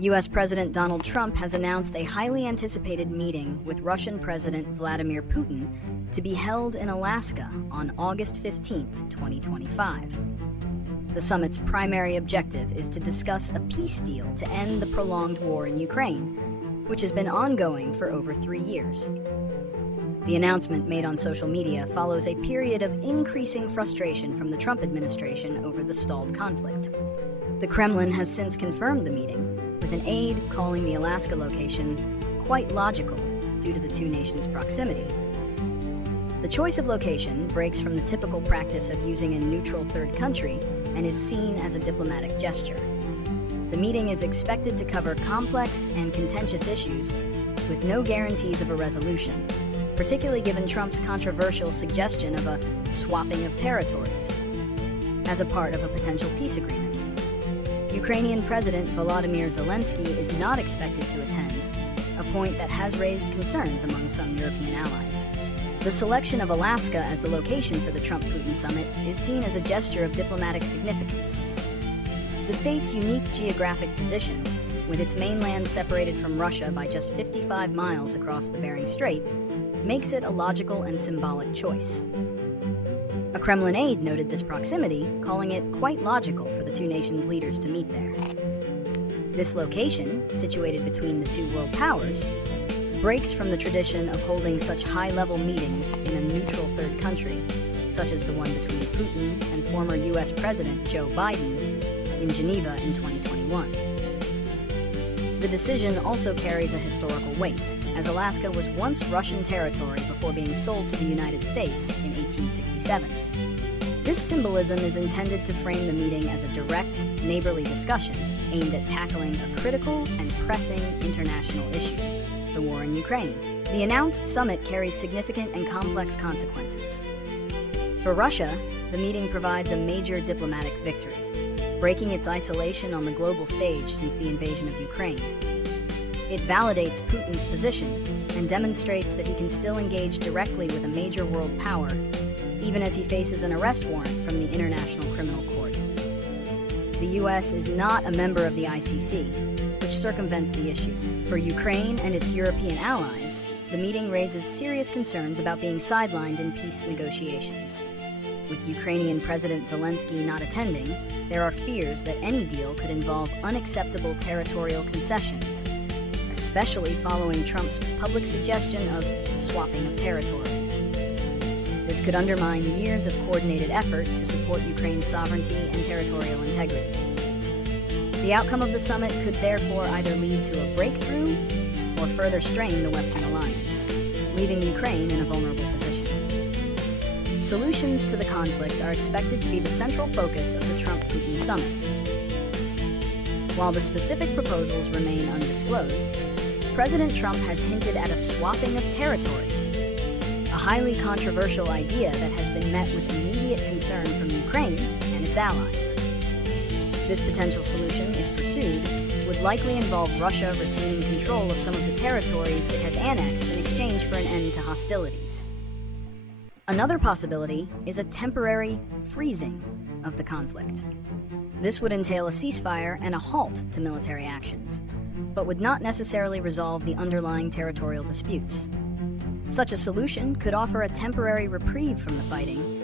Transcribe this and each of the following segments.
U.S. President Donald Trump has announced a highly anticipated meeting with Russian President Vladimir Putin to be held in Alaska on August 15, 2025. The summit's primary objective is to discuss a peace deal to end the prolonged war in Ukraine, which has been ongoing for over 3 years. The announcement made on social media follows a period of increasing frustration from the Trump administration over the stalled conflict. The Kremlin has since confirmed the meeting, with an aide calling the Alaska location quite logical due to the two nations' proximity. The choice of location breaks from the typical practice of using a neutral third country and is seen as a diplomatic gesture. The meeting is expected to cover complex and contentious issues with no guarantees of a resolution, particularly given Trump's controversial suggestion of a swapping of territories as a part of a potential peace agreement. Ukrainian President Volodymyr Zelensky is not expected to attend, a point that has raised concerns among some European allies. The selection of Alaska as the location for the Trump-Putin summit is seen as a gesture of diplomatic significance. The state's unique geographic position, with its mainland separated from Russia by just 55 miles across the Bering Strait, makes it a logical and symbolic choice. A Kremlin aide noted this proximity, calling it quite logical for the two nations' leaders to meet there. This location, situated between the two world powers, breaks from the tradition of holding such high-level meetings in a neutral third country, such as the one between Putin and former U.S. President Joe Biden in Geneva in 2021. The decision also carries a historical weight, as Alaska was once Russian territory before being sold to the United States in 1867. This symbolism is intended to frame the meeting as a direct, neighborly discussion aimed at tackling a critical and pressing international issue, the war in Ukraine. The announced summit carries significant and complex consequences. For Russia, the meeting provides a major diplomatic victory, breaking its isolation on the global stage since the invasion of Ukraine. It validates Putin's position and demonstrates that he can still engage directly with a major world power, even as he faces an arrest warrant from the International Criminal Court. The U.S. is not a member of the ICC, which circumvents the issue. For Ukraine and its European allies, the meeting raises serious concerns about being sidelined in peace negotiations. With Ukrainian President Zelensky not attending, there are fears that any deal could involve unacceptable territorial concessions, especially following Trump's public suggestion of swapping of territories. This could undermine years of coordinated effort to support Ukraine's sovereignty and territorial integrity. The outcome of the summit could therefore either lead to a breakthrough or further strain the Western alliance, leaving Ukraine in a vulnerable position. Solutions to the conflict are expected to be the central focus of the Trump-Putin summit. While the specific proposals remain undisclosed, President Trump has hinted at a swapping of territories, a highly controversial idea that has been met with immediate concern from Ukraine and its allies. This potential solution, if pursued, would likely involve Russia retaining control of some of the territories it has annexed in exchange for an end to hostilities. Another possibility is a temporary freezing of the conflict. This would entail a ceasefire and a halt to military actions, but would not necessarily resolve the underlying territorial disputes. Such a solution could offer a temporary reprieve from the fighting,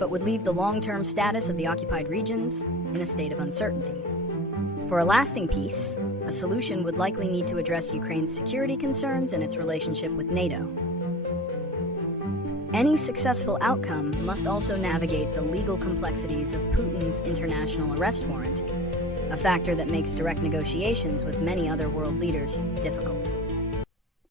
but would leave the long-term status of the occupied regions in a state of uncertainty. For a lasting peace, a solution would likely need to address Ukraine's security concerns and its relationship with NATO. Any successful outcome must also navigate the legal complexities of Putin's international arrest warrant, a factor that makes direct negotiations with many other world leaders difficult.